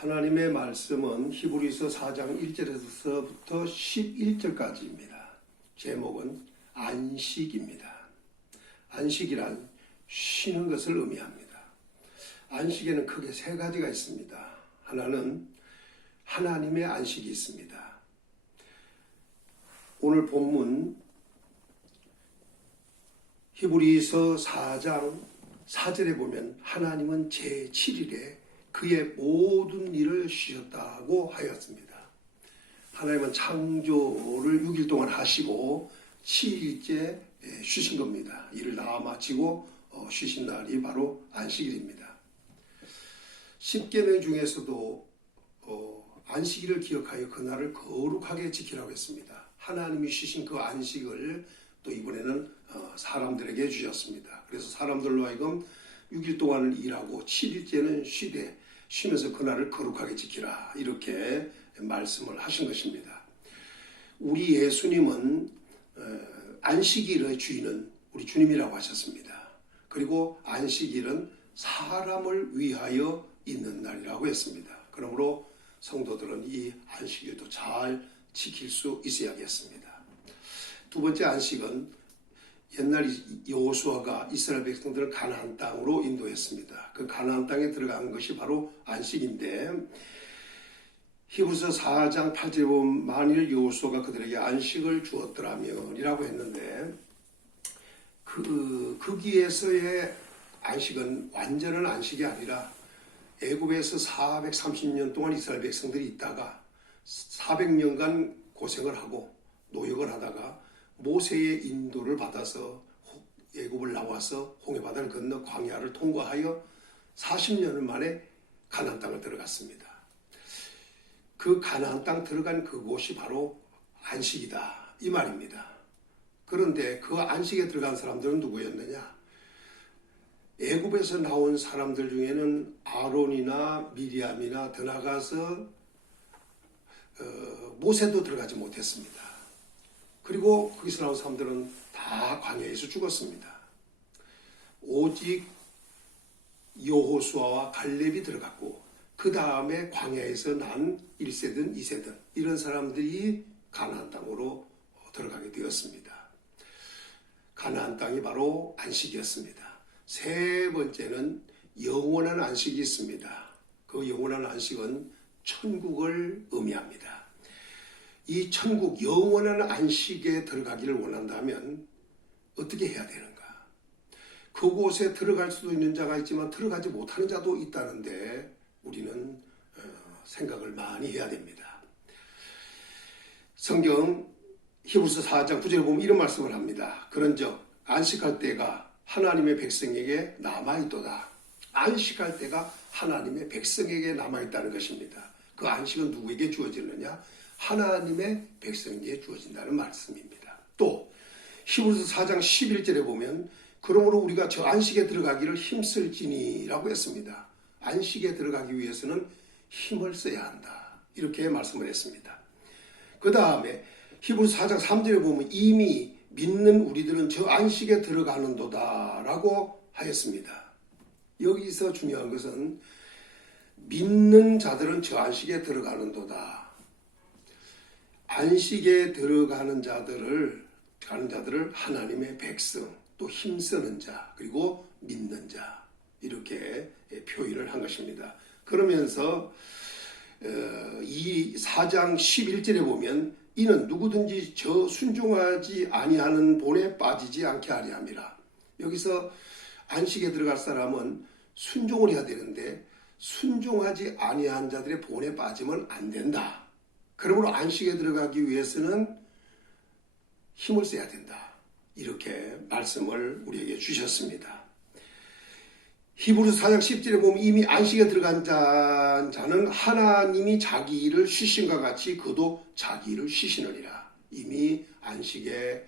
하나님의 말씀은 히브리서 4장 1절에서부터 11절까지입니다. 제목은 안식입니다. 안식이란 쉬는 것을 의미합니다. 안식에는 크게 세 가지가 있습니다. 하나는 하나님의 안식이 있습니다. 오늘 본문 히브리서 4장 4절에 보면 하나님은 제7일에 그의 모든 일을 쉬셨다고 하였습니다. 하나님은 창조를 6일 동안 하시고 7일째 쉬신 겁니다. 일을 다 마치고 쉬신 날이 바로 안식일입니다. 10계명 중에서도 안식일을 기억하여 그날을 거룩하게 지키라고 했습니다. 하나님이 쉬신 그 안식을 또 이번에는 사람들에게 주셨습니다. 그래서 사람들로 하여금 6일 동안을 일하고 7일째는 쉬면서 그날을 거룩하게 지키라, 이렇게 말씀을 하신 것입니다. 우리 예수님은 안식일의 주인은 우리 주님이라고 하셨습니다. 그리고 안식일은 사람을 위하여 있는 날이라고 했습니다. 그러므로 성도들은 이 안식일도 잘 지킬 수 있어야겠습니다. 두 번째 안식은 옛날 여호수아가 이스라엘 백성들을 가나안 땅으로 인도했습니다. 그 가나안 땅에 들어간 것이 바로 안식인데, 히브리서 4장 8절에 보면 만일 여호수아가 그들에게 안식을 주었더라면 이라고 했는데, 거기에서의 안식은 완전한 안식이 아니라 애굽에서 430년 동안 이스라엘 백성들이 있다가 400년간 고생을 하고 노역을 하다가 모세의 인도를 받아서 애굽을 나와서 홍해바다를 건너 광야를 통과하여 40년 만에 가나안 땅을 들어갔습니다. 그 가나안 땅 들어간 그곳이 바로 안식이다, 이 말입니다. 그런데 그 안식에 들어간 사람들은 누구였느냐? 애굽에서 나온 사람들 중에는 아론이나 미리암이나 더 나아가서 모세도 들어가지 못했습니다. 그리고 거기서 나온 사람들은 다 광야에서 죽었습니다. 오직 여호수아와 갈렙이 들어갔고, 그 다음에 광야에서 난 1세든 2세든 이런 사람들이 가나안 땅으로 들어가게 되었습니다. 가나안 땅이 바로 안식이었습니다. 세 번째는 영원한 안식이 있습니다. 그 영원한 안식은 천국을 의미합니다. 이 천국 영원한 안식에 들어가기를 원한다면 어떻게 해야 되는가? 그곳에 들어갈 수도 있는 자가 있지만 들어가지 못하는 자도 있다는데 우리는 생각을 많이 해야 됩니다. 성경 히브리서 4장 9절에 보면 이런 말씀을 합니다. 그런즉 안식할 때가 하나님의 백성에게 남아있도다. 안식할 때가 하나님의 백성에게 남아있다는 것입니다. 그 안식은 누구에게 주어지느냐? 하나님의 백성에게 주어진다는 말씀입니다. 또 히브리서 4장 11절에 보면 그러므로 우리가 저 안식에 들어가기를 힘쓸지니라고 했습니다. 안식에 들어가기 위해서는 힘을 써야 한다, 이렇게 말씀을 했습니다. 그 다음에 히브리서 4장 3절에 보면 이미 믿는 우리들은 저 안식에 들어가는도다 라고 하였습니다. 여기서 중요한 것은 믿는 자들은 저 안식에 들어가는도다. 안식에 들어가는 자들을 하나님의 백성, 또 힘쓰는 자, 그리고 믿는 자, 이렇게 표현을 한 것입니다. 그러면서 이 4장 11절에 보면 이는 누구든지 저 순종하지 아니하는 본에 빠지지 않게 하려 함이라. 여기서 안식에 들어갈 사람은 순종을 해야 되는데 순종하지 아니한 자들의 본에 빠지면 안 된다. 그러므로 안식에 들어가기 위해서는 힘을 써야 된다, 이렇게 말씀을 우리에게 주셨습니다. 히브리서 4장 10절에 보면 이미 안식에 들어간 자는 하나님이 자기 일을 쉬신과 같이 그도 자기 일을 쉬시느니라. 이미 안식에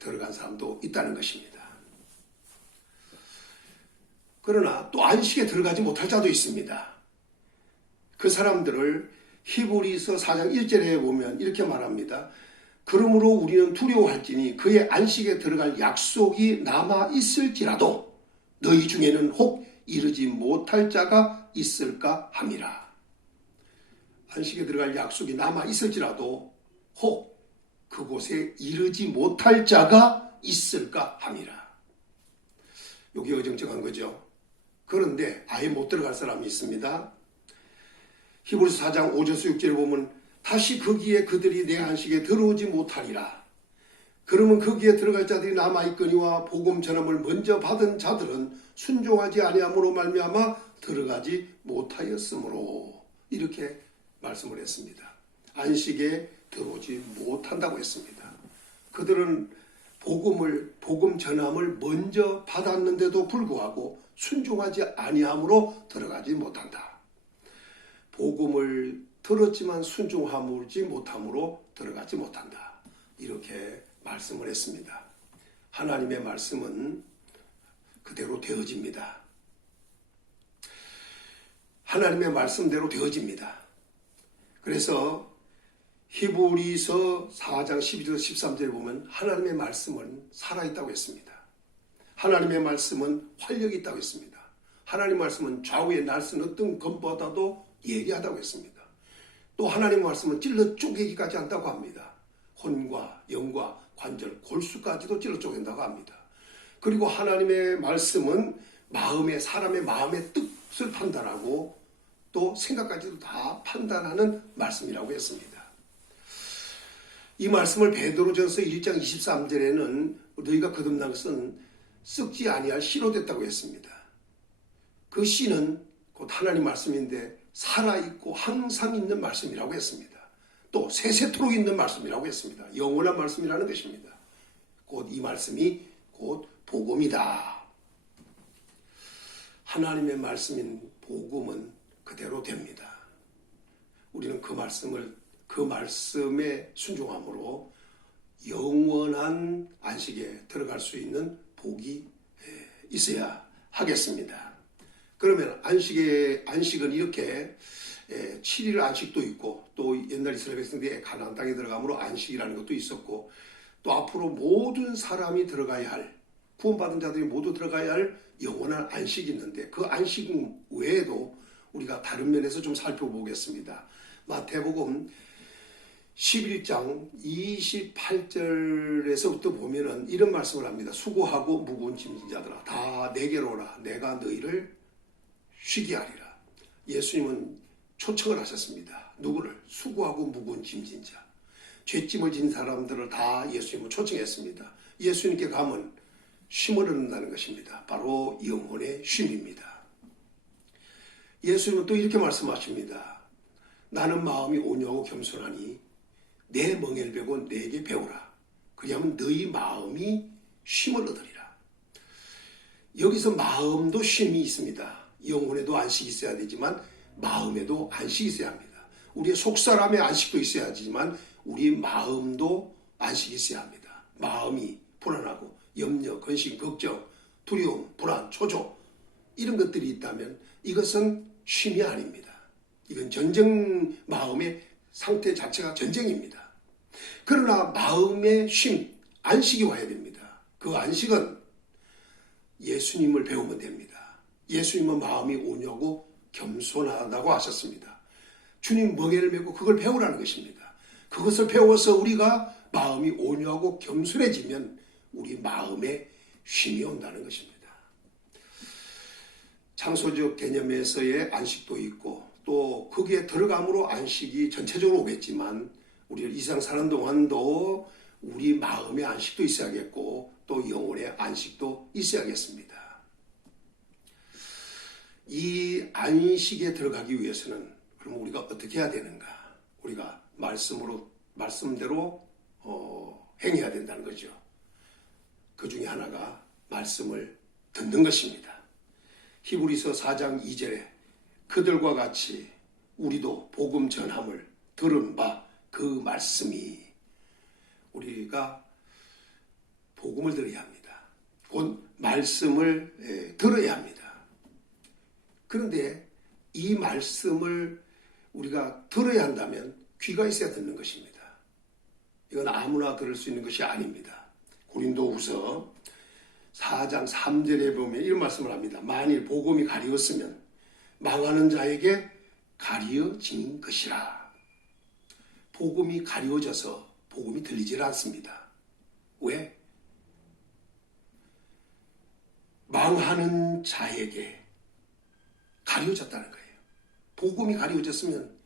들어간 사람도 있다는 것입니다. 그러나 또 안식에 들어가지 못할 자도 있습니다. 그 사람들을 히브리서 4장 1절에 보면 이렇게 말합니다. 그러므로 우리는 두려워할지니 그의 안식에 들어갈 약속이 남아 있을지라도 너희 중에는 혹 이르지 못할 자가 있을까 함이라. 안식에 들어갈 약속이 남아 있을지라도 혹 그곳에 이르지 못할 자가 있을까 함이라. 여기 어정쩡한 거죠. 그런데 아예 못 들어갈 사람이 있습니다. 히브리서 4장 5절에서 6절에 보면 다시 거기에 그들이 내 안식에 들어오지 못하리라. 그러면 거기에 들어갈 자들이 남아있거니와 복음 전함을 먼저 받은 자들은 순종하지 아니함으로 말미암아 들어가지 못하였으므로, 이렇게 말씀을 했습니다. 안식에 들어오지 못한다고 했습니다. 그들은 복음 전함을 먼저 받았는데도 불구하고 순종하지 아니함으로 들어가지 못한다. 복음을 들었지만 순종하지 못함으로 들어가지 못한다. 이렇게 말씀을 했습니다. 하나님의 말씀은 그대로 되어집니다. 하나님의 말씀대로 되어집니다. 그래서 히브리서 4장 12절 13절에 보면 하나님의 말씀은 살아있다고 했습니다. 하나님의 말씀은 활력이 있다고 했습니다. 하나님의 말씀은 좌우에 날선 어떤 검보다도 예리하다고 했습니다. 또 하나님의 말씀은 찔러 쪼개기까지 한다고 합니다. 혼과 영과 관절, 골수까지도 찔러 쪼갠다고 합니다. 그리고 하나님의 말씀은 사람의 마음의 뜻을 판단하고 또 생각까지도 다 판단하는 말씀이라고 했습니다. 이 말씀을 베드로전서 1장 23절에는 너희가 거듭난 것은 썩지 아니할 씨로 됐다고 했습니다. 그 씨는 곧 하나님 말씀인데 살아있고 항상 있는 말씀이라고 했습니다. 또 세세토록 있는 말씀이라고 했습니다. 영원한 말씀이라는 것입니다. 곧 이 말씀이 곧 복음이다. 하나님의 말씀인 복음은 그대로 됩니다. 우리는 그 말씀에 순종함으로 영원한 안식에 들어갈 수 있는 복이 있어야 하겠습니다. 그러면 안식은 이렇게 7일 안식도 있고, 또 옛날 이스라엘 백성들이 가나안 땅에 들어가므로 안식이라는 것도 있었고, 또 앞으로 모든 사람이 들어가야 할, 구원받은 자들이 모두 들어가야 할 영원한 안식이 있는데, 그 안식 외에도 우리가 다른 면에서 좀 살펴보겠습니다. 마태복음 11장 28절에서부터 보면은 이런 말씀을 합니다. 수고하고 무거운 짐진 자들아 다 내게로 오라. 내가 너희를 쉬게 하리라. 예수님은 초청을 하셨습니다. 누구를? 수고하고 무거운 짐진 자. 죄짐을 진 사람들을 다 예수님은 초청했습니다. 예수님께 가면 쉼을 얻는다는 것입니다. 바로 영혼의 쉼입니다. 예수님은 또 이렇게 말씀하십니다. 나는 마음이 온유하고 겸손하니 내 멍에를 베고 내게 배우라. 그리하면 너희 마음이 쉼을 얻으리라. 여기서 마음도 쉼이 있습니다. 영혼에도 안식이 있어야 되지만 마음에도 안식이 있어야 합니다. 우리의 속사람의 안식도 있어야 하지만 우리 마음도 안식이 있어야 합니다. 마음이 불안하고 염려, 근심, 걱정, 두려움, 불안, 초조 이런 것들이 있다면 이것은 쉼이 아닙니다. 이건 전쟁, 마음의 상태 자체가 전쟁입니다. 그러나 마음의 쉼, 안식이 와야 됩니다. 그 안식은 예수님을 배우면 됩니다. 예수님은 마음이 온유하고 겸손하다고 하셨습니다. 주님 멍에를 메고 그걸 배우라는 것입니다. 그것을 배워서 우리가 마음이 온유하고 겸손해지면 우리 마음에 쉼이 온다는 것입니다. 창조적 개념에서의 안식도 있고 또 거기에 들어감으로 안식이 전체적으로 오겠지만 우리 이 세상 사는 동안도 우리 마음의 안식도 있어야겠고 또 영혼의 안식도 있어야겠습니다. 이 안식에 들어가기 위해서는 그럼 우리가 어떻게 해야 되는가? 우리가 말씀대로 행해야 된다는 거죠. 그 중에 하나가 말씀을 듣는 것입니다. 히브리서 4장 2절에 그들과 같이 우리도 복음 전함을 들은 바 그 말씀이, 우리가 복음을 들어야 합니다. 곧 말씀을 들어야 합니다. 그런데 이 말씀을 우리가 들어야 한다면 귀가 있어야 듣는 것입니다. 이건 아무나 들을 수 있는 것이 아닙니다. 고린도후서 4장 3절에 보면 이런 말씀을 합니다. 만일 복음이 가리웠으면 망하는 자에게 가리워진 것이라. 복음이 가려져서 복음이 들리질 않습니다. 왜? 망하는 자에게 가려졌다는 거예요. 복음이 가려졌으면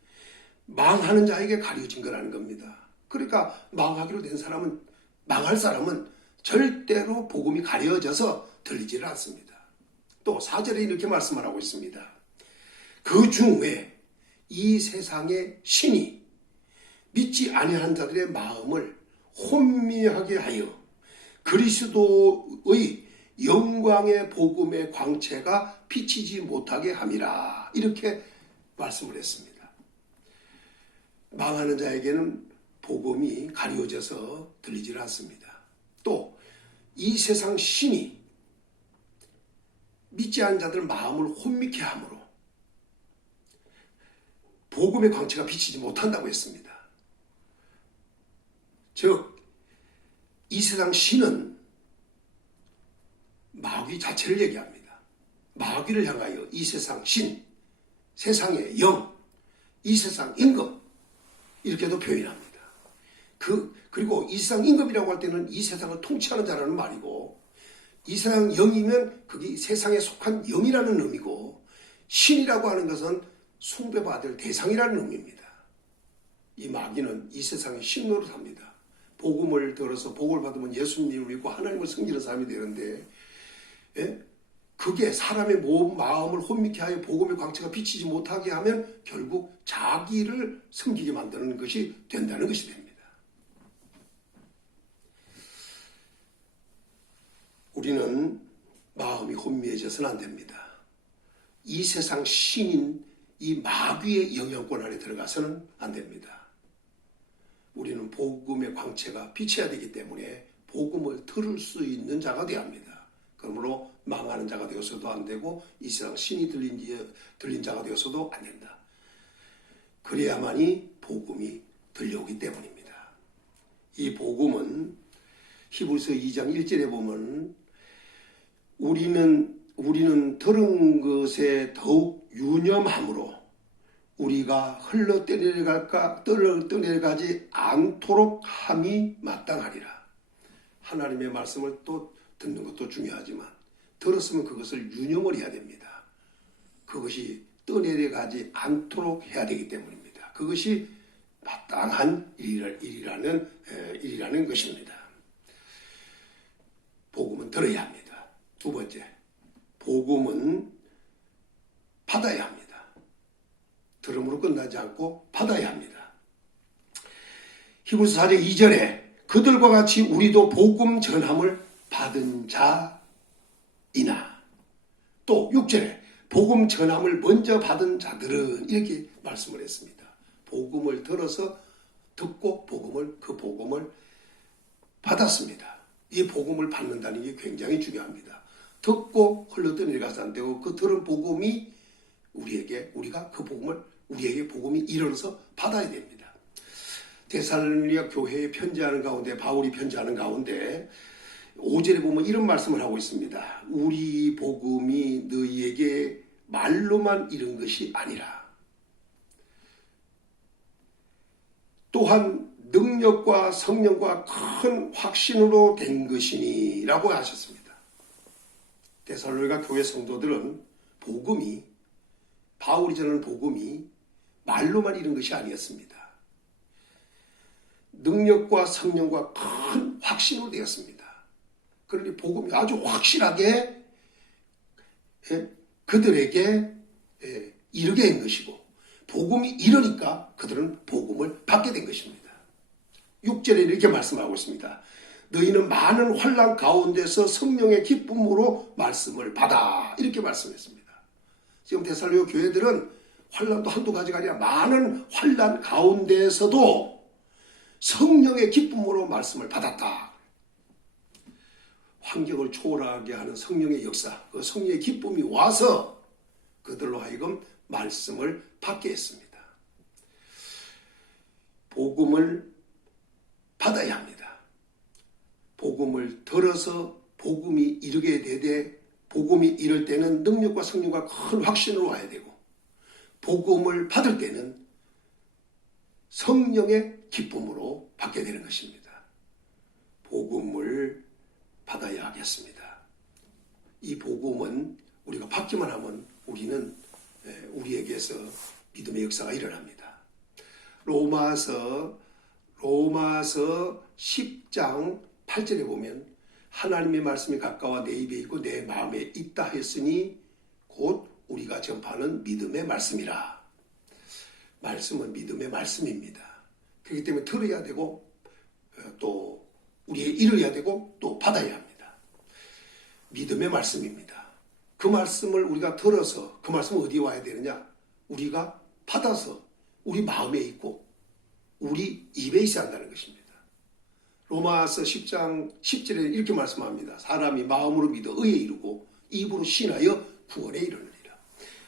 망하는 자에게 가려진 거라는 겁니다. 그러니까 망하기로 된 사람은, 망할 사람은 절대로 복음이 가려져서 들리지를 않습니다. 또 4절에 이렇게 말씀을 하고 있습니다. 그 중에 이 세상의 신이 믿지 아니한 자들의 마음을 혼미하게 하여 그리스도의 영광의 복음의 광채가 비치지 못하게 함이라. 이렇게 말씀을 했습니다. 망하는 자에게는 복음이 가려져서 들리질 않습니다. 또 이 세상 신이 믿지 않은 자들 마음을 혼미케 함으로 복음의 광채가 비치지 못한다고 했습니다. 즉, 이 세상 신은 마귀 자체를 얘기합니다. 마귀를 향하여 이 세상 신, 세상의 영, 이 세상 임금, 이렇게도 표현합니다. 그리고 이 세상 임금이라고 할 때는 이 세상을 통치하는 자라는 말이고, 이 세상 영이면 그게 세상에 속한 영이라는 의미고, 신이라고 하는 것은 숭배받을 대상이라는 의미입니다. 이 마귀는 이 세상의 신 노릇합니다. 복음을 들어서 복을 받으면 예수님을 믿고 하나님을 섬기는 사람이 되는데, 그게 사람의 마음을 혼미케 하여 복음의 광채가 비치지 못하게 하면 결국 자기를 섬기게 만드는 것이 된다는 것이 됩니다. 우리는 마음이 혼미해져서는 안 됩니다. 이 세상 신인 이 마귀의 영향권 안에 들어가서는 안 됩니다. 우리는 복음의 광채가 비쳐야 되기 때문에 복음을 들을 수 있는 자가 되어야 합니다. 그러므로 망하는 자가 되어서도 안 되고 이 세상 신이 들린 자가 되어서도 안 된다. 그래야만이 복음이 들려오기 때문입니다. 이 복음은 히브리서 2장 1절에 보면 우리는 들은 것에 더욱 유념함으로 우리가 흘러 떠내려가지 않도록 함이 마땅하리라. 하나님의 말씀을 또 듣는 것도 중요하지만 들었으면 그것을 유념을 해야 됩니다. 그것이 떠내려가지 않도록 해야 되기 때문입니다. 그것이 마땅한 일이라는 것입니다. 복음은 들어야 합니다. 두 번째, 복음은 받아야 합니다. 들음으로 끝나지 않고 받아야 합니다. 히브리서 4장 2절에 그들과 같이 우리도 복음 전함을 받은 자이나, 또 6절에 복음 전함을 먼저 받은 자들은, 이렇게 말씀을 했습니다. 복음을 들어서 듣고 그 복음을 받았습니다. 이 복음을 받는다는 게 굉장히 중요합니다. 듣고 흘러떠내려가서 안 되고 그 들은 복음이 우리가 그 복음을 우리에게 복음이 이르러서 받아야 됩니다. 데살로니가 교회에 편지하는 가운데, 바울이 편지하는 가운데 5절에 보면 이런 말씀을 하고 있습니다. 우리 복음이 너희에게 말로만 이른 것이 아니라 또한 능력과 성령과 큰 확신으로 된 것이니 라고 하셨습니다. 데살로니가 교회 성도들은 바울이 전하는 복음이 말로만 이른 것이 아니었습니다. 능력과 성령과 큰 확신으로 되었습니다. 그러니 복음이 아주 확실하게 그들에게 이르게 된 것이고, 복음이 이르니까 그들은 복음을 받게 된 것입니다. 6절에 이렇게 말씀하고 있습니다. 너희는 많은 환난 가운데서 성령의 기쁨으로 말씀을 받아, 이렇게 말씀했습니다. 지금 데살로니가 교회들은 환난도 한두 가지가 아니라 많은 환난 가운데에서도 성령의 기쁨으로 말씀을 받았다. 환경을 초월하게 하는 성령의 역사, 그 성령의 기쁨이 와서 그들로 하여금 말씀을 받게 했습니다. 복음을 받아야 합니다. 복음을 들어서 복음이 이르게 되되, 복음이 이를 때는 능력과 성령과 큰 확신으로 와야 되고, 복음을 받을 때는 성령의 기쁨으로 받게 되는 것입니다. 복음을 받아야 하겠습니다. 이 복음은 우리가 받기만 하면 우리에게서 믿음의 역사가 일어납니다. 로마서 10장 8절에 보면 하나님의 말씀이 가까워 내 입에 있고 내 마음에 있다 했으니 곧 우리가 전파하는 믿음의 말씀이라. 말씀은 믿음의 말씀입니다. 그렇기 때문에 들어야 되고 또 우리의 이뤄야 되고 또 받아야 합니다. 믿음의 말씀입니다. 그 말씀을 우리가 들어서 그 말씀은 어디에 와야 되느냐? 우리가 받아서 우리 마음에 있고 우리 입에 있어야 한다는 것입니다. 로마서 10장 10절에 이렇게 말씀합니다. 사람이 마음으로 믿어 의에 이르고 입으로 신하여 구원에 이르느니라.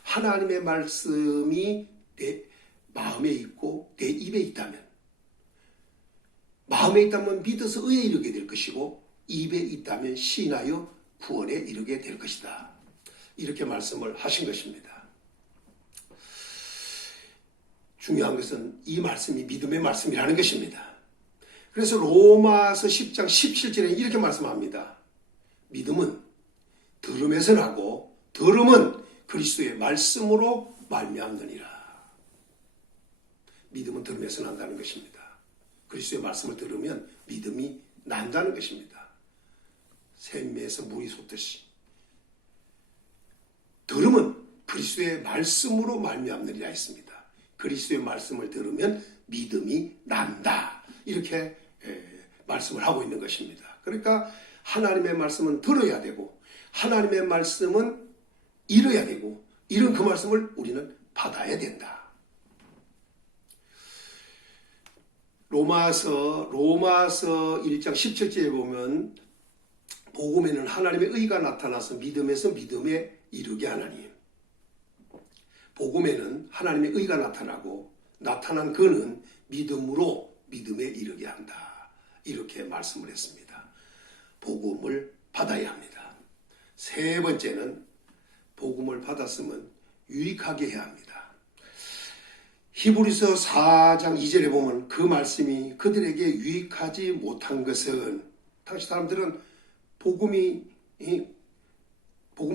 하나님의 말씀이 내 마음에 있고 내 입에 있다면, 마음에 있다면 믿어서 의에 이르게 될 것이고 입에 있다면 신하여 구원에 이르게 될 것이다. 이렇게 말씀을 하신 것입니다. 중요한 것은 이 말씀이 믿음의 말씀이라는 것입니다. 그래서 로마서 10장 17절에 이렇게 말씀합니다. 믿음은 들음에서 나고 들음은 그리스도의 말씀으로 말미암느니라. 믿음은 들음에서 난다는 것입니다. 그리스도의 말씀을 들으면 믿음이 난다는 것입니다. 샘에서 물이 솟듯이 들음은 그리스도의 말씀으로 말미암느니라 했습니다. 그리스도의 말씀을 들으면 믿음이 난다. 이렇게 말씀을 하고 있는 것입니다. 그러니까 하나님의 말씀은 들어야 되고 하나님의 말씀은 이뤄야 되고 이런 그 말씀을 우리는 받아야 된다. 로마서 1장 17절에 보면 복음에는 하나님의 의가 나타나서 믿음에서 믿음에 이르게 하나니, 복음에는 하나님의 의가 나타나고 나타난 그는 믿음으로 믿음에 이르게 한다. 이렇게 말씀을 했습니다. 복음을 받아야 합니다. 세 번째는 복음을 받았으면 유익하게 해야 합니다. 히브리서 4장 2절에 보면 그 말씀이 그들에게 유익하지 못한 것은, 당시 사람들은 복음을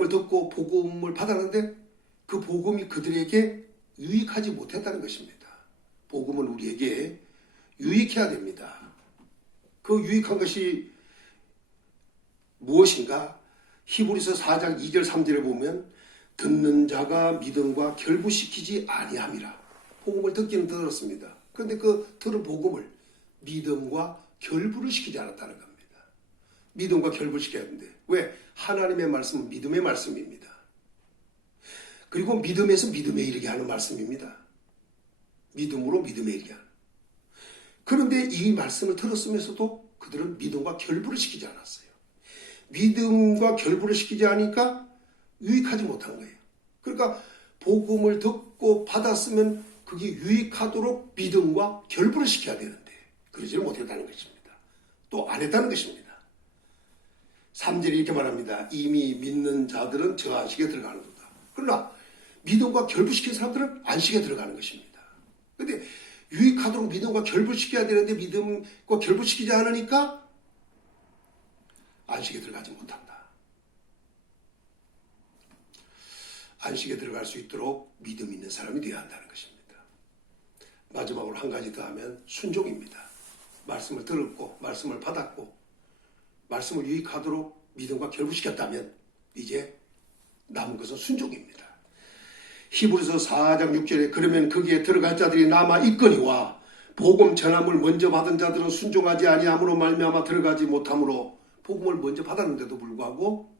듣고 복음을 받았는데 그 복음이 그들에게 유익하지 못했다는 것입니다. 복음은 우리에게 유익해야 됩니다. 그 유익한 것이 무엇인가? 히브리서 4장 2절 3절에 보면 듣는 자가 믿음과 결부시키지 아니함이라. 복음을 듣기는 들었습니다. 그런데 그 들은 복음을 믿음과 결부를 시키지 않았다는 겁니다. 믿음과 결부를 시켜야 하는데, 왜? 하나님의 말씀은 믿음의 말씀입니다. 그리고 믿음에서 믿음에 이르게 하는 말씀입니다. 믿음으로 믿음에 이르게 하는. 그런데 이 말씀을 들었으면서도 그들은 믿음과 결부를 시키지 않았어요. 믿음과 결부를 시키지 않으니까 유익하지 못한 거예요. 그러니까 복음을 듣고 받았으면 그게 유익하도록 믿음과 결부를 시켜야 되는데 그러지를 못했다는 것입니다. 또 안 했다는 것입니다. 3절에 이렇게 말합니다. 이미 믿는 자들은 저 안식에 들어가는도다. 그러나 믿음과 결부시킨 사람들은 안식에 들어가는 것입니다. 그런데 유익하도록 믿음과 결부시켜야 되는데 믿음과 결부시키지 않으니까 안식에 들어가지 못한다. 안식에 들어갈 수 있도록 믿음 있는 사람이 되어야 한다는 것입니다. 마지막으로 한 가지 더 하면 순종입니다. 말씀을 들었고 말씀을 받았고 말씀을 유익하도록 믿음과 결부시켰다면 이제 남은 것은 순종입니다. 히브리서 4장 6절에 그러면 거기에 들어갈 자들이 남아 있거니와 복음 전함을 먼저 받은 자들은 순종하지 아니함으로 말미암아 들어가지 못함으로, 복음을 먼저 받았는데도 불구하고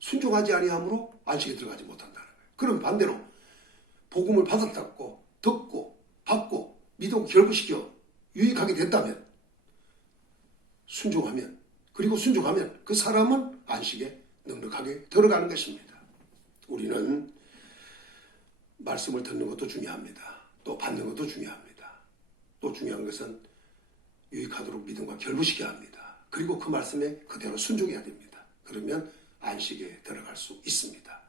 순종하지 아니함으로 안식에 들어가지 못한다는 거예요. 그럼 반대로 복음을 받았다고 듣고 받고 믿음을 결부시켜 유익하게 됐다면 순종하면, 그리고 순종하면 그 사람은 안식에 넉넉하게 들어가는 것입니다. 우리는 말씀을 듣는 것도 중요합니다. 또 받는 것도 중요합니다. 또 중요한 것은 유익하도록 믿음과 결부시켜야 합니다. 그리고 그 말씀에 그대로 순종해야 됩니다. 그러면 안식에 들어갈 수 있습니다.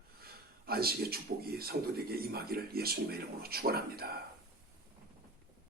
안식의 축복이 성도들에게 임하기를 예수님의 이름으로 축원합니다.